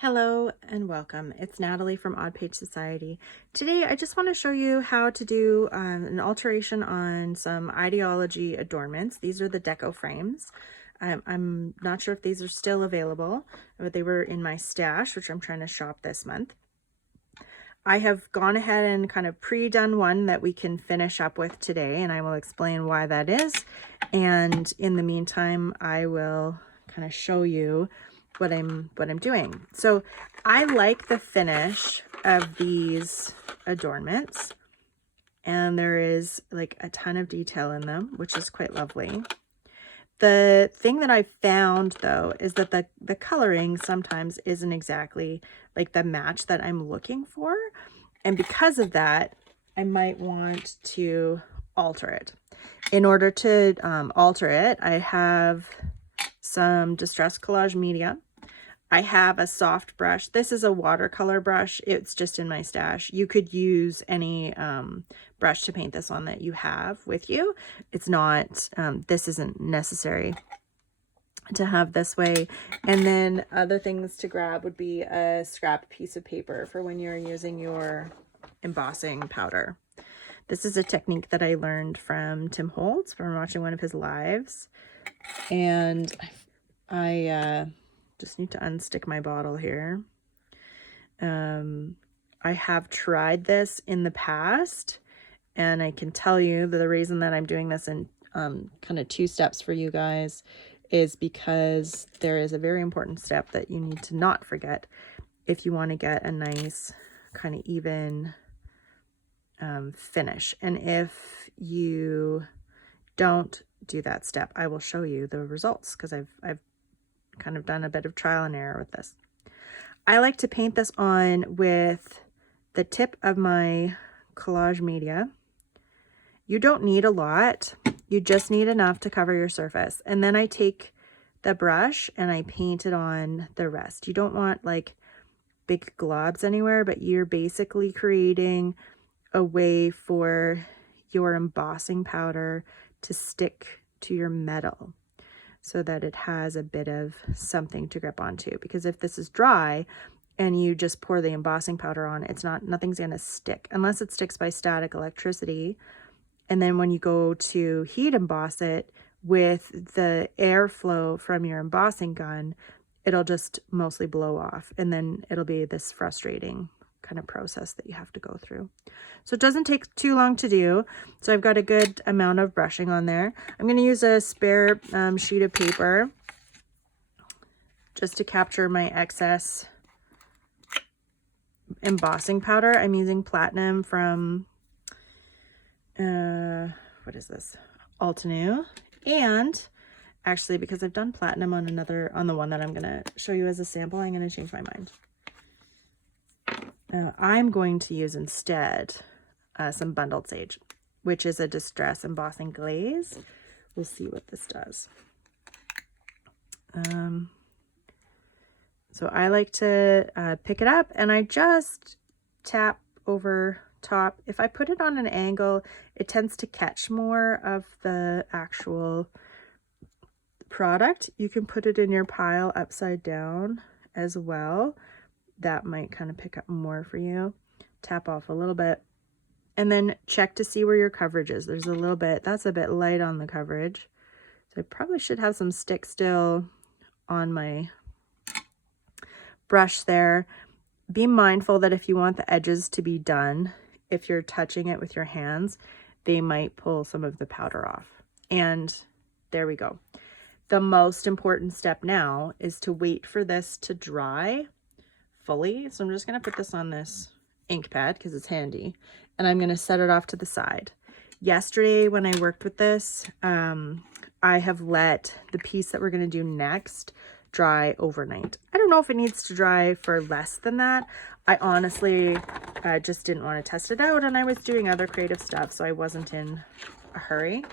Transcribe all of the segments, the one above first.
Hello and welcome. It's Natalie from Odd Page Society. Today I just want to show you how to do an alteration on some Ideology adornments. These are the deco frames. I'm not sure if these are still available, but they were in my stash, which I'm trying to shop this month. I have gone ahead and kind of pre-done one that we can finish up with today, and I will explain why that is. And in the meantime, I will kind of show you what I'm doing. So I like the finish of these adornments, and there is like a ton of detail in them, which is quite lovely. The thing that I found though is that the coloring sometimes isn't exactly like the match that I'm looking for, and because of that I might want to alter it. In order to alter it, I have some distress collage media. I have a soft brush. This is a watercolor brush. It's just in my stash. You could use any brush to paint this on that you have with you. It's not, this isn't necessary to have this way. And then other things to grab would be a scrap piece of paper for when you're using your embossing powder. This is a technique that I learned from Tim Holtz from watching one of his lives. And I just need to unstick my bottle here. I have tried this in the past, and I can tell you that the reason that I'm doing this in kind of two steps for you guys is because there is a very important step that you need to not forget if you want to get a nice kind of even finish. And if you don't do that step, I will show you the results, because I've kind of done a bit of trial and error with this. I like to paint this on with the tip of my collage media. You don't need a lot. You just need enough to cover your surface. And then I take the brush and I paint it on the rest. You don't want like big globs anywhere, but you're basically creating a way for your embossing powder to stick to your metal, so that it has a bit of something to grip onto. Because if this is dry and you just pour the embossing powder on, nothing's gonna stick unless it sticks by static electricity. And then when you go to heat emboss it with the airflow from your embossing gun, it'll just mostly blow off, and then it'll be this frustrating kind of process that you have to go through. So it doesn't take too long to do. So I've got a good amount of brushing on there. I'm going to use a spare sheet of paper just to capture my excess embossing powder. I'm using platinum from what is this, Altenew. And actually, because I've done platinum on the one that I'm going to show you as a sample, I'm going to change my mind. I'm going to use instead some bundled sage, which is a distress embossing glaze. We'll see what this does. So I like to pick it up and I just tap over top. If I put it on an angle, it tends to catch more of the actual product. You can put it in your pile upside down as well. That might kind of pick up more for you. Tap off a little bit and then check to see where your coverage is. There's a little bit, that's a bit light on the coverage. So I probably should have some stick still on my brush there. Be mindful that if you want the edges to be done, if you're touching it with your hands, they might pull some of the powder off. And there we go. The most important step now is to wait for this to dry fully. So I'm just going to put this on this ink pad because it's handy, and I'm going to set it off to the side. Yesterday when I worked with this, I have let the piece that we're going to do next dry overnight. I don't know if it needs to dry for less than that. I honestly just didn't want to test it out, and I was doing other creative stuff, so I wasn't in a hurry.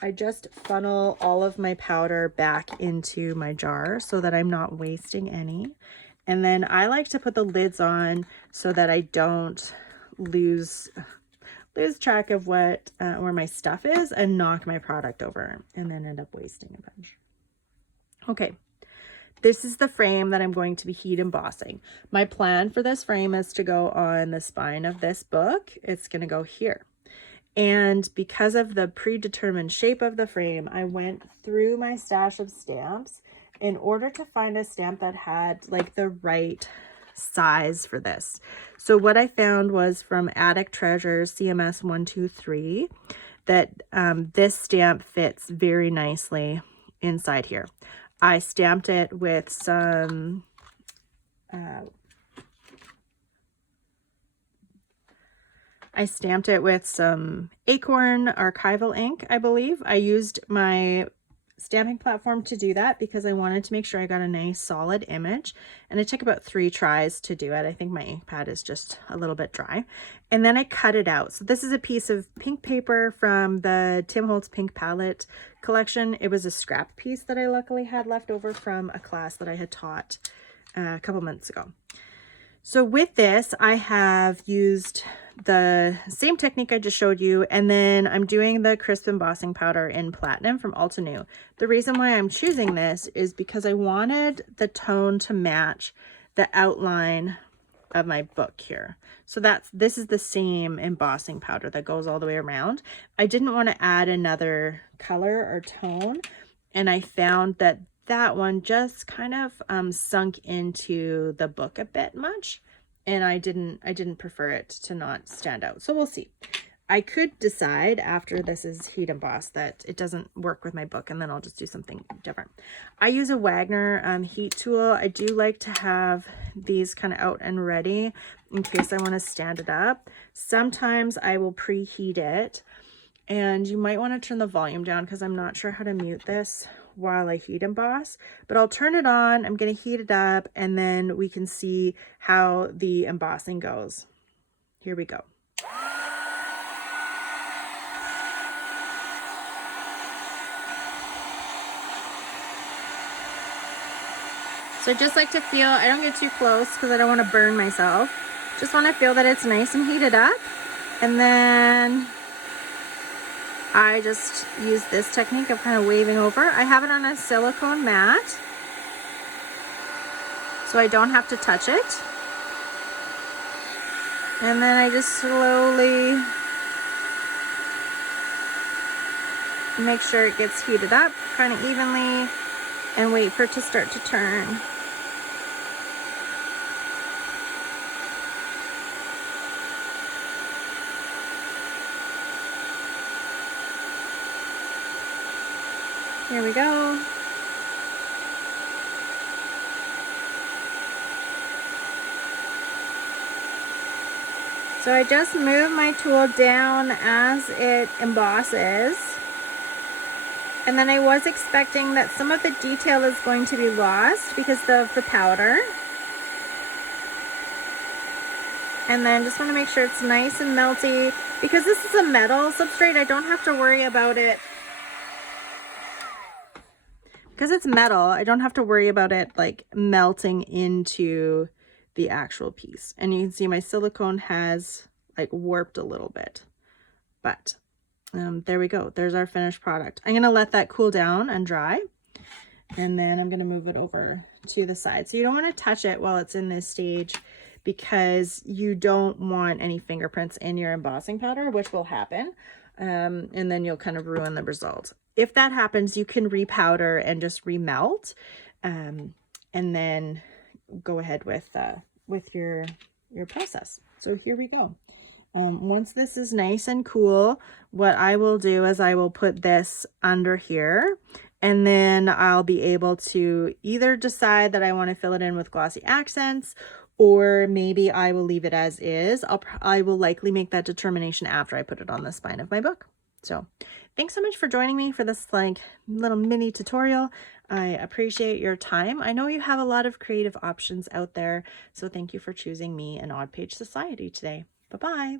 I just funnel all of my powder back into my jar so that I'm not wasting any. And then I like to put the lids on so that I don't lose track of what where my stuff is and knock my product over and then end up wasting a bunch. Okay, this is the frame that I'm going to be heat embossing. My plan for this frame is to go on the spine of this book. It's going to go here. And because of the predetermined shape of the frame, I went through my stash of stamps in order to find a stamp that had like the right size for this. So what I found was from Attic Treasures CMS 123 that this stamp fits very nicely inside here. I stamped it with some Acorn archival ink, I believe. I used my stamping platform to do that because I wanted to make sure I got a nice solid image, and it took about 3 tries to do it. I think my ink pad is just a little bit dry. And then I cut it out. So this is a piece of pink paper from the Tim Holtz Pink Palette collection. It was a scrap piece that I luckily had left over from a class that I had taught a couple months ago. So with this, I have used the same technique I just showed you, and then I'm doing the crisp embossing powder in platinum from Altenew. The reason why I'm choosing this is because I wanted the tone to match the outline of my book here. So this is the same embossing powder that goes all the way around. I didn't want to add another color or tone, and I found that that one just kind of sunk into the book a bit much, and I didn't prefer it to not stand out. So we'll see. I could decide after this is heat embossed that it doesn't work with my book, and then I'll just do something different. I use a Wagner heat tool. I do like to have these kind of out and ready in case I want to stand it up. Sometimes I will preheat it, and you might want to turn the volume down because I'm not sure how to mute this while I heat emboss, but I'll turn it on. I'm going to heat it up, and then we can see how the embossing goes. Here we go. So I just like to feel, I don't get too close because I don't want to burn myself. Just want to feel that it's nice and heated up. And then I just use this technique of kind of waving over. I have it on a silicone mat, so I don't have to touch it. And then I just slowly make sure it gets heated up kind of evenly and wait for it to start to turn. Here we go. So I just move my tool down as it embosses. And then I was expecting that some of the detail is going to be lost because of the powder. And then just want to make sure it's nice and melty. Because this is a metal substrate, I don't have to worry about it. Because it's metal, I don't have to worry about it like melting into the actual piece. And you can see my silicone has like warped a little bit. But there we go. There's our finished product. I'm going to let that cool down and dry. And then I'm going to move it over to the side. So you don't want to touch it while it's in this stage because you don't want any fingerprints in your embossing powder, which will happen. And then you'll kind of ruin the result. If that happens, you can repowder and just remelt, and then go ahead with your process. So here we go. Once this is nice and cool, what I will do is I will put this under here, and then I'll be able to either decide that I want to fill it in with glossy accents, or maybe I will leave it as is. I will likely make that determination after I put it on the spine of my book. So thanks so much for joining me for this like little mini tutorial. I appreciate your time. I know you have a lot of creative options out there, so thank you for choosing me and Odd Page Society today. Bye-bye.